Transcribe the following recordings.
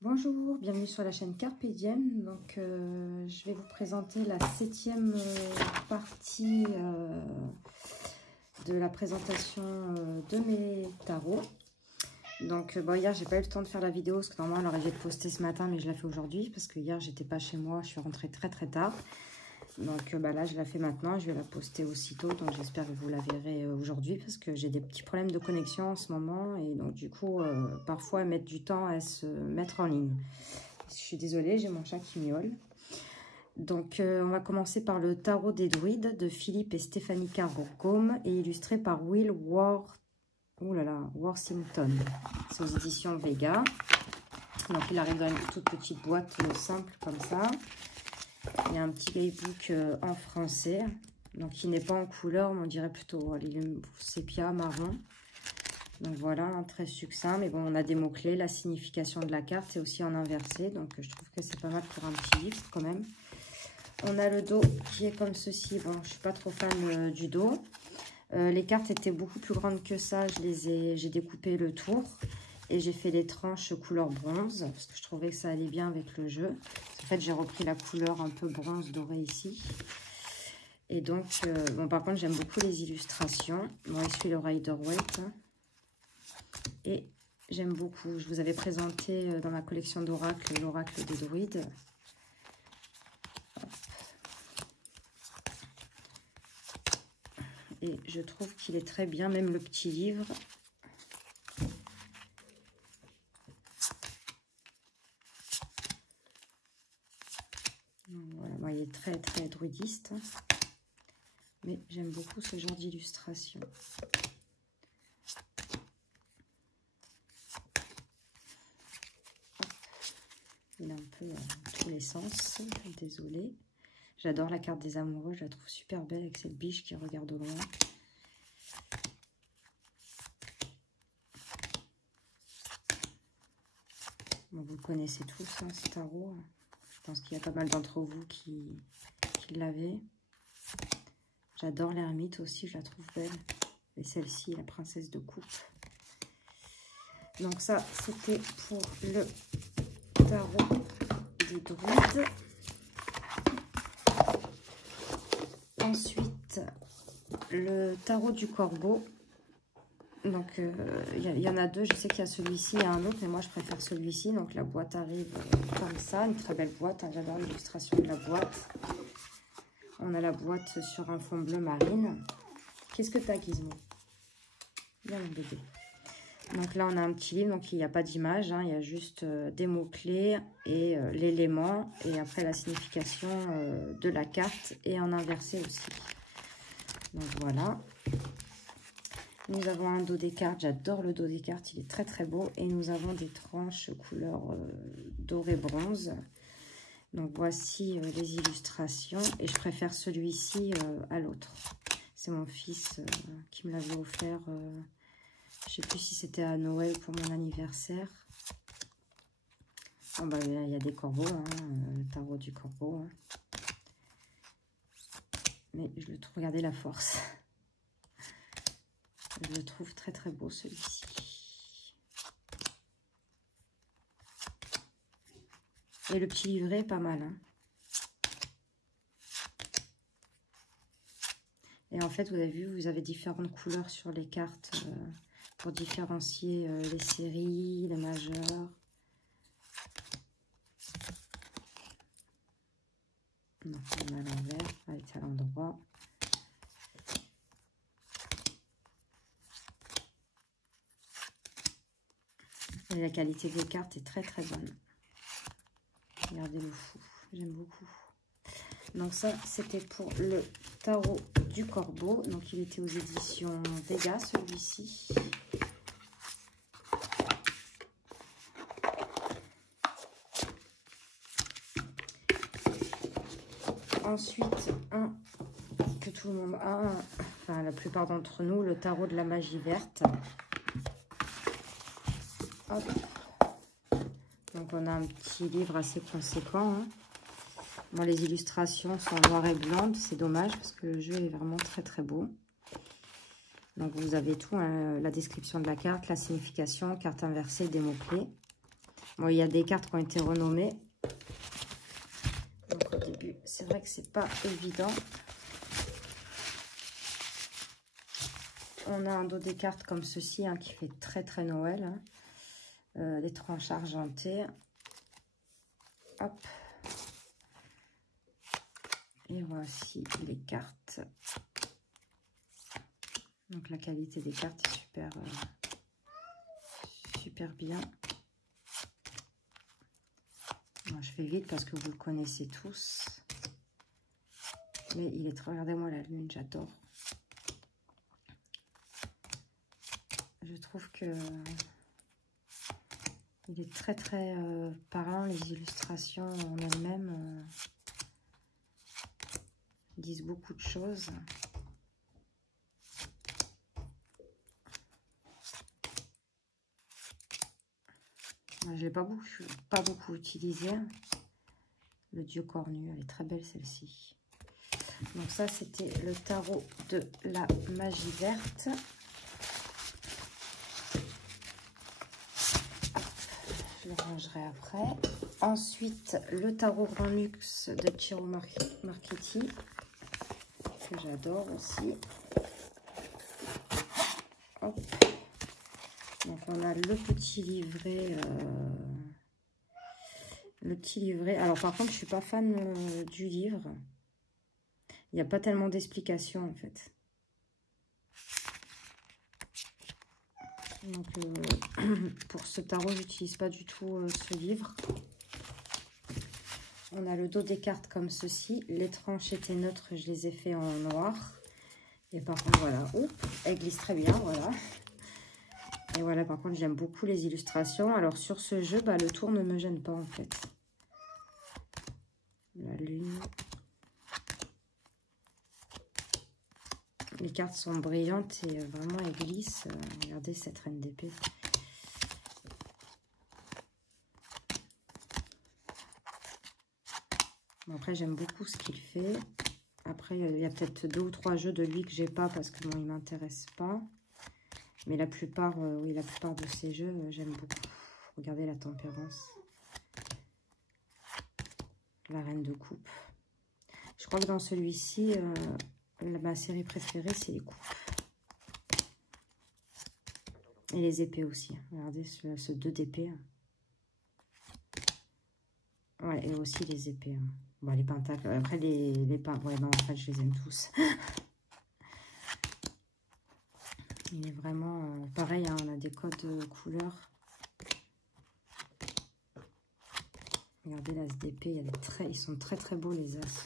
Bonjour, bienvenue sur la chaîne Carpe Diem. Donc, je vais vous présenter la 7e partie de la présentation de mes tarots. Donc, bon, hier, j'ai pas eu le temps de faire la vidéo parce que normalement, elle aurait dû être postée ce matin, mais je la fais aujourd'hui parce que hier, j'étais pas chez moi, je suis rentrée très tard. Donc, là, je la fais maintenant, je vais la poster aussitôt. Donc, j'espère que vous la verrez aujourd'hui parce que j'ai des petits problèmes de connexion en ce moment. Et donc, du coup, parfois, elles mettent du temps à se mettre en ligne. Je suis désolée, j'ai mon chat qui miaule. Donc, on va commencer par le tarot des druides de Philippe et Stéphanie Cargaume et illustré par Will Worthington. C'est aux éditions Vega. Donc, il arrive dans une toute petite boîte simple comme ça. Il y a un petit guidebook en français, donc qui n'est pas en couleur, mais on dirait plutôt sépia, marron. Donc voilà, hein, très succinct, mais bon, on a des mots-clés, la signification de la carte, c'est aussi en inversé, donc je trouve que c'est pas mal pour un petit livre quand même. On a le dos qui est comme ceci. Bon, je suis pas trop fan du dos. Les cartes étaient beaucoup plus grandes que ça, j'ai découpé le tour. Et j'ai fait les tranches couleur bronze, parce que je trouvais que ça allait bien avec le jeu. En fait, j'ai repris la couleur un peu bronze doré ici. Et donc, bon, par contre, j'aime beaucoup les illustrations. Bon, il suit le Rider-Waite. Et j'aime beaucoup. Je vous avais présenté dans ma collection d'oracles, l'oracle des druides. Hop. Et je trouve qu'il est très bien, même le petit livre. Voilà, bon, il est très druidiste, mais j'aime beaucoup ce genre d'illustration. Il a un peu tous les sens, désolée. J'adore la carte des amoureux, je la trouve super belle avec cette biche qui regarde au loin. Bon, vous le connaissez tous, hein, ce tarot. Je pense qu'il y a pas mal d'entre vous qui l'avaient. J'adore l'ermite aussi, je la trouve belle. Et celle-ci, la princesse de coupe. Donc ça, c'était pour le tarot des druides. Ensuite, le tarot du corbeau. Donc, il y en a deux. Je sais qu'il y a celui-ci et un autre, mais moi, je préfère celui-ci. Donc, la boîte arrive comme ça. Une très belle boîte. Hein, j'adore l'illustration de la boîte. On a la boîte sur un fond bleu marine. Qu'est-ce que t'as, Gizmo? Bien, mon bébé. Donc là, on a un petit livre. Donc, il n'y a pas d'image. Hein, il y a juste des mots-clés et l'élément. Et après, la signification de la carte. Et en inversé aussi. Donc, voilà. Nous avons un dos des cartes. J'adore le dos des cartes. Il est très beau. Et nous avons des tranches couleur doré bronze. Donc, voici les illustrations. Et je préfère celui-ci à l'autre. C'est mon fils qui me l'avait offert. Je ne sais plus si c'était à Noël pour mon anniversaire. Bon, bah, il y a des corbeaux. Hein, le tarot du corbeau. Hein. Mais je le trouve. Regardez la force. Je le trouve très beau, celui-ci. Et le petit livret, pas mal. Hein. Et en fait, vous avez vu, vous avez différentes couleurs sur les cartes pour différencier les séries, les majeurs. Donc, on a l'envers, elle est à l'endroit. Et la qualité des cartes est très bonne. Regardez le fou, j'aime beaucoup. Donc ça, c'était pour le tarot du corbeau. Donc il était aux éditions Vega, celui-ci. Ensuite, un que tout le monde a, enfin la plupart d'entre nous, le tarot de la magie verte. Hop. Donc on a un petit livre assez conséquent. Hein. Bon, les illustrations sont noir et blanc, c'est dommage parce que le jeu est vraiment très beau. Donc vous avez tout, hein, la description de la carte, la signification, carte inversée, des mots-clés. Bon, il y a des cartes qui ont été renommées. Donc au début, c'est vrai que c'est pas évident. On a un dos des cartes comme ceci, hein, qui fait très très Noël. Hein. Des tranches argentées. Hop. Et voici les cartes. Donc la qualité des cartes est super, super bien. Bon, je fais vite parce que vous le connaissez tous. Mais il est très... Regardez-moi la lune, j'adore. Je trouve que il est très très parlant. Les illustrations en elles-mêmes disent beaucoup de choses. Je ne l'ai pas beaucoup utilisé. Le dieu cornu, elle est très belle celle-ci. Donc ça, c'était le tarot de la magie verte. Je le rangerai après. Ensuite, le tarot Grand Luxe de Ciro Marchetti, que j'adore aussi. Hop. Donc on a le petit livret. Le petit livret. Alors par contre, je suis pas fan du livre. Il n'y a pas tellement d'explications en fait. Donc pour ce tarot, j'utilise pas du tout ce livre. On a le dos des cartes comme ceci. Les tranches étaient neutres, je les ai fait en noir. Et par contre, voilà, oups, elle glisse très bien, voilà. Et voilà, par contre, j'aime beaucoup les illustrations. Alors sur ce jeu, bah, le tour ne me gêne pas en fait. La lune. Les cartes sont brillantes et vraiment elles glissent. Regardez cette reine d'épée. Bon, après, j'aime beaucoup ce qu'il fait. Après, il y a peut-être 2 ou 3 jeux de lui que j'ai pas parce que bon, il m'intéresse pas. Mais la plupart, oui, la plupart de ces jeux, j'aime beaucoup. Regardez la tempérance. La reine de coupe. Je crois que dans celui-ci, ma série préférée, c'est les coupes. Et les épées aussi. Regardez ce 2 d'épée. Ouais, et aussi les épées. Hein. Bon, les pentacles. Après, les ouais, non, en fait, je les aime tous. Il est vraiment pareil, hein, on a des codes de couleurs. Regardez l'as d'épée, ils sont très très beaux les as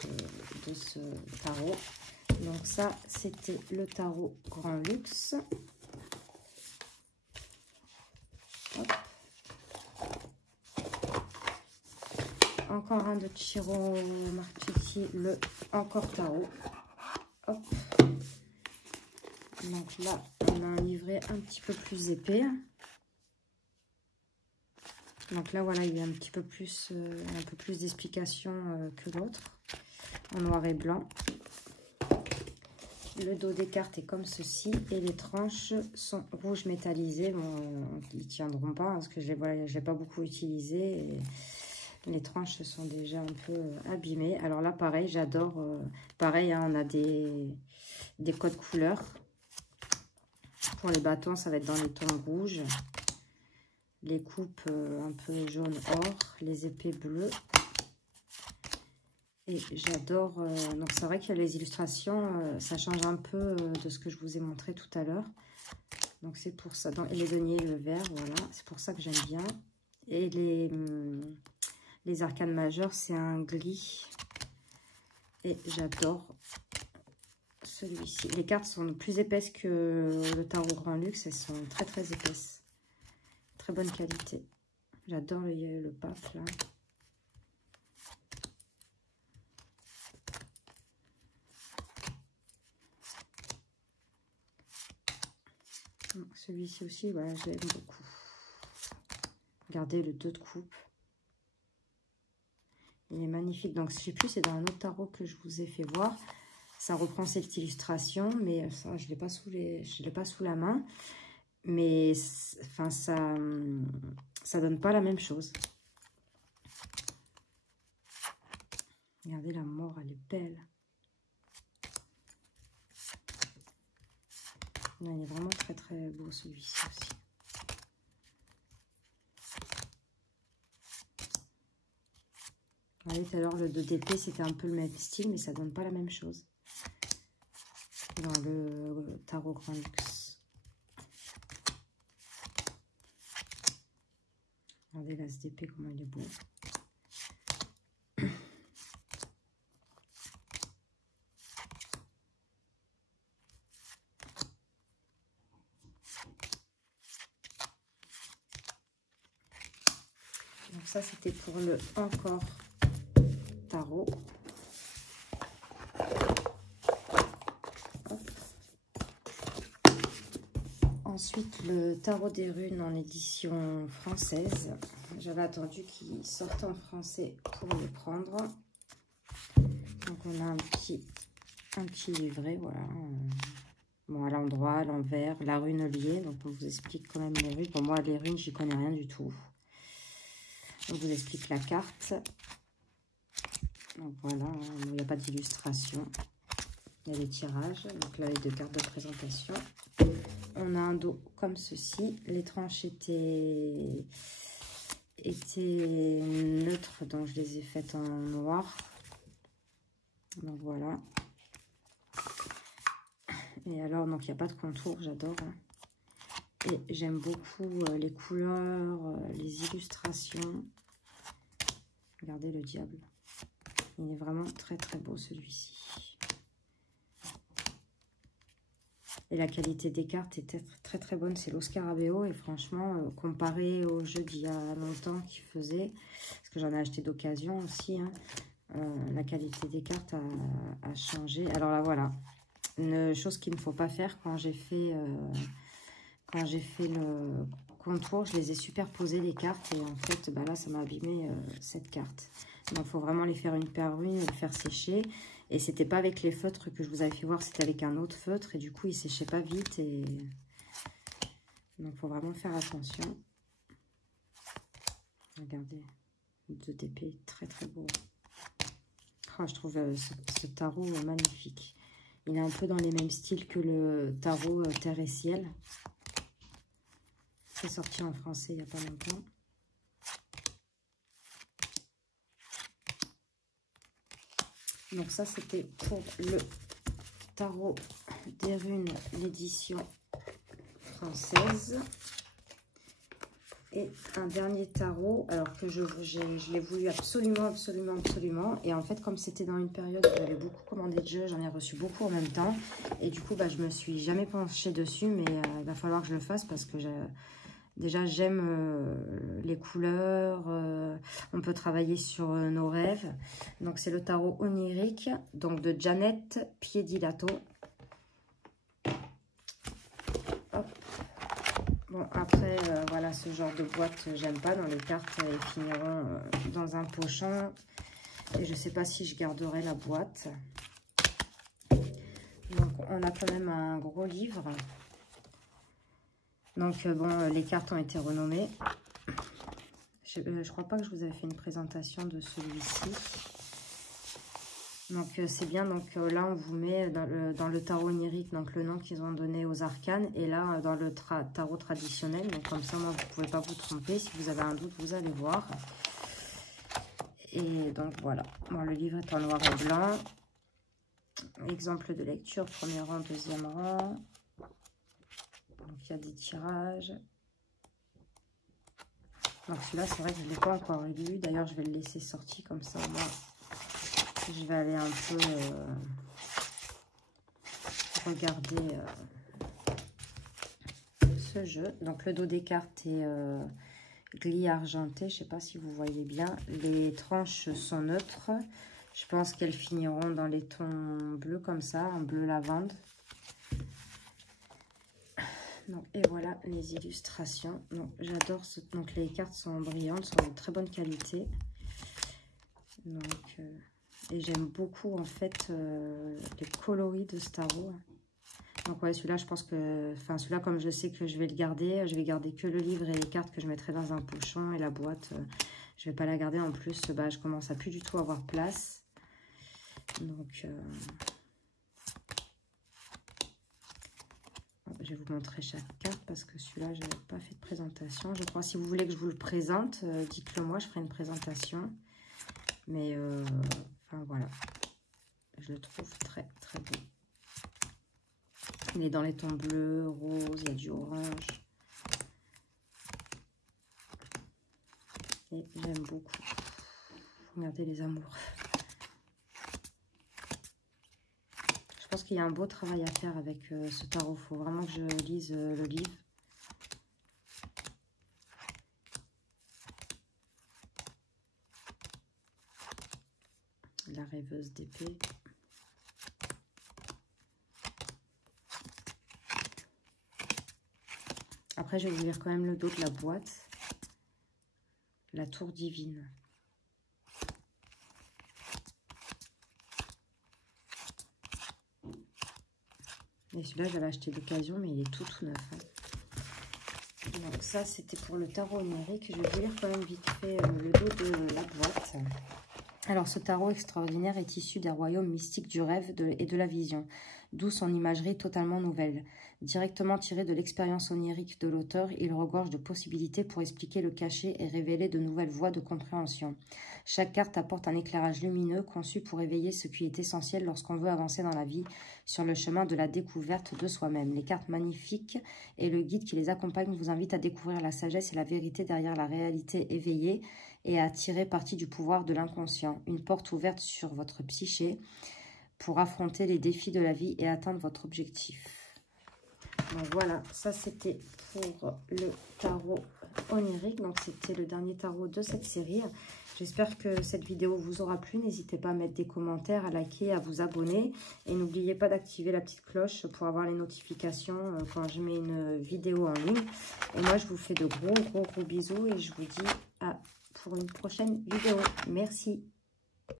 de ce tarot. Donc ça, c'était le tarot Grand Luxe. Hop. Encore un de Ciro Marchetti, le encore tarot. Hop. Donc là, on a un livret un petit peu plus épais. Donc là, voilà, il y a un peu plus d'explications que l'autre, en noir et blanc. Le dos des cartes est comme ceci, et les tranches sont rouges métallisées. Bon, ils ne tiendront pas, parce que je ne l'ai pas beaucoup utilisé, et les tranches sont déjà un peu abîmées. Alors là, pareil, j'adore. Pareil, hein, on a des codes couleurs. Pour les bâtons, ça va être dans les tons rouges. Les coupes un peu jaune or, les épées bleues. Et j'adore, donc c'est vrai que les illustrations, ça change un peu de ce que je vous ai montré tout à l'heure. Donc c'est pour ça, et les deniers, le vert, voilà, c'est pour ça que j'aime bien. Et les arcanes majeures, c'est un gris. Et j'adore celui-ci. Les cartes sont plus épaisses que le tarot Grand Luxe, elles sont très très épaisses. Très bonne qualité. J'adore le pape là. Celui-ci aussi, voilà, je l'aime beaucoup. Regardez le 2 de coupe. Il est magnifique. Donc, je ne sais plus, c'est dans un autre tarot que je vous ai fait voir. Ça reprend cette illustration, mais ça, je ne l'ai pas sous la main. mais enfin, ça donne pas la même chose. Regardez, la mort, elle est belle. Non, il est vraiment très très beau celui-ci aussi. Vous voyez, tout à l'heure, le 2DP, c'était un peu le même style, mais ça donne pas la même chose. Dans le tarot Grand Luxe. Regardez l'ASDP, comment il est beau. Donc ça, c'était pour le encore tarot. Hop. Ensuite, le tarot des runes en édition française. J'avais attendu qu'il sorte en français pour le prendre. Donc on a un petit livret, voilà. Bon, à l'endroit, à l'envers, la rune liée. Donc on vous explique quand même les runes. Pour moi, les runes, j'y connais rien du tout. On vous explique la carte. Donc voilà, il n'y a pas d'illustration. Il y a des tirages. Donc là, les 2 cartes de présentation. On a un dos comme ceci. Les tranches étaient neutres, donc je les ai faites en noir. Donc voilà. Et alors, donc il n'y a pas de contour, j'adore. Hein. Et j'aime beaucoup les couleurs, les illustrations. Regardez le diable. Il est vraiment très très beau celui-ci. Et la qualité des cartes était très très bonne. C'est l'Oscarabeo. Et franchement, comparé au jeu d'il y a longtemps qu'il faisait, parce que j'en ai acheté d'occasion aussi, hein, la qualité des cartes a changé. Alors là, voilà. Une chose qu'il ne faut pas faire quand j'ai fait le contour, je les ai superposées les cartes et en fait bah là ça m'a abîmé cette carte. Donc il faut vraiment les faire une par une et les faire sécher. Et c'était pas avec les feutres que je vous avais fait voir, c'était avec un autre feutre et du coup il séchait pas vite et donc il faut vraiment faire attention. Regardez, le 2DP très très beau. Oh, je trouve ce tarot magnifique. Il est un peu dans les mêmes styles que le tarot Terre et Ciel. C'est sorti en français il n'y a pas longtemps. Donc ça, c'était pour le tarot des runes, l'édition française. Et un dernier tarot, alors que je l'ai voulu absolument. Et en fait, comme c'était dans une période où j'avais beaucoup commandé de jeux, j'en ai reçu beaucoup en même temps. Et du coup, bah, je me suis jamais penchée dessus, mais il va falloir que je le fasse parce que déjà, j'aime les couleurs. On peut travailler sur nos rêves. Donc, c'est le tarot onirique, donc de Janet Piedilato. Hop. Bon, après, voilà, ce genre de boîte, j'aime pas. Dans les cartes, elles finiront dans un pochon. Et je sais pas si je garderai la boîte. Donc, on a quand même un gros livre. Donc, bon, les cartes ont été renommées. Je crois pas que je vous avais fait une présentation de celui-ci. Donc, c'est bien. Donc, là, on vous met dans le tarot onirique, donc le nom qu'ils ont donné aux arcanes. Et là, dans le tarot traditionnel. Donc, comme ça, moi, vous ne pouvez pas vous tromper. Si vous avez un doute, vous allez voir. Et donc, voilà. Bon, le livre est en noir et blanc. Exemple de lecture, premier rang, deuxième rang. Donc, il y a des tirages. Donc, celui-là, c'est vrai que je ne l'ai pas encore lu. D'ailleurs, je vais le laisser sorti comme ça. Moi, je vais aller un peu regarder ce jeu. Donc, le dos des cartes est gris argenté. Je ne sais pas si vous voyez bien. Les tranches sont neutres. Je pense qu'elles finiront dans les tons bleus comme ça, en bleu lavande. Donc, et voilà les illustrations. J'adore donc les cartes sont brillantes, sont de très bonne qualité. Donc, et j'aime beaucoup en fait les coloris de ce tarot. Donc ouais, celui-là, je pense que... Enfin, celui-là, comme je sais que je vais le garder, je vais garder que le livre et les cartes que je mettrai dans un pochon. Et la boîte, je vais pas la garder. En plus, bah, je commence à plus du tout avoir place. Donc... je vais vous montrer chaque carte parce que celui-là, je n'avais pas fait de présentation. Je crois, si vous voulez que je vous le présente, dites-le moi, je ferai une présentation. Mais, enfin, voilà. Je le trouve très, très beau. Il est dans les tons bleus, roses, il y a du orange. Et j'aime beaucoup. Regardez les amours. Je pense qu'il y a un beau travail à faire avec ce tarot. Il faut vraiment que je lise le livre. La rêveuse d'épée. Après, je vais vous lire quand même le dos de la boîte. La tour divine. Et celui-là, j'avais acheté d'occasion, mais il est tout neuf. Hein. Donc ça, c'était pour le tarot onirique. Je vais vous lire quand même vite fait le dos de la boîte. Alors, ce tarot extraordinaire est issu des royaumes mystiques du rêve et de la vision, d'où son imagerie totalement nouvelle. Directement tiré de l'expérience onirique de l'auteur, il regorge de possibilités pour expliquer le caché et révéler de nouvelles voies de compréhension. Chaque carte apporte un éclairage lumineux conçu pour éveiller ce qui est essentiel lorsqu'on veut avancer dans la vie sur le chemin de la découverte de soi-même. Les cartes magnifiques et le guide qui les accompagne vous invitent à découvrir la sagesse et la vérité derrière la réalité éveillée et à tirer parti du pouvoir de l'inconscient. Une porte ouverte sur votre psyché pour affronter les défis de la vie et atteindre votre objectif. Donc voilà, ça c'était pour le tarot onirique. Donc c'était le dernier tarot de cette série. J'espère que cette vidéo vous aura plu. N'hésitez pas à mettre des commentaires, à liker, à vous abonner. Et n'oubliez pas d'activer la petite cloche pour avoir les notifications quand je mets une vidéo en ligne. Et moi, je vous fais de gros bisous et je vous dis à pour une prochaine vidéo. Merci.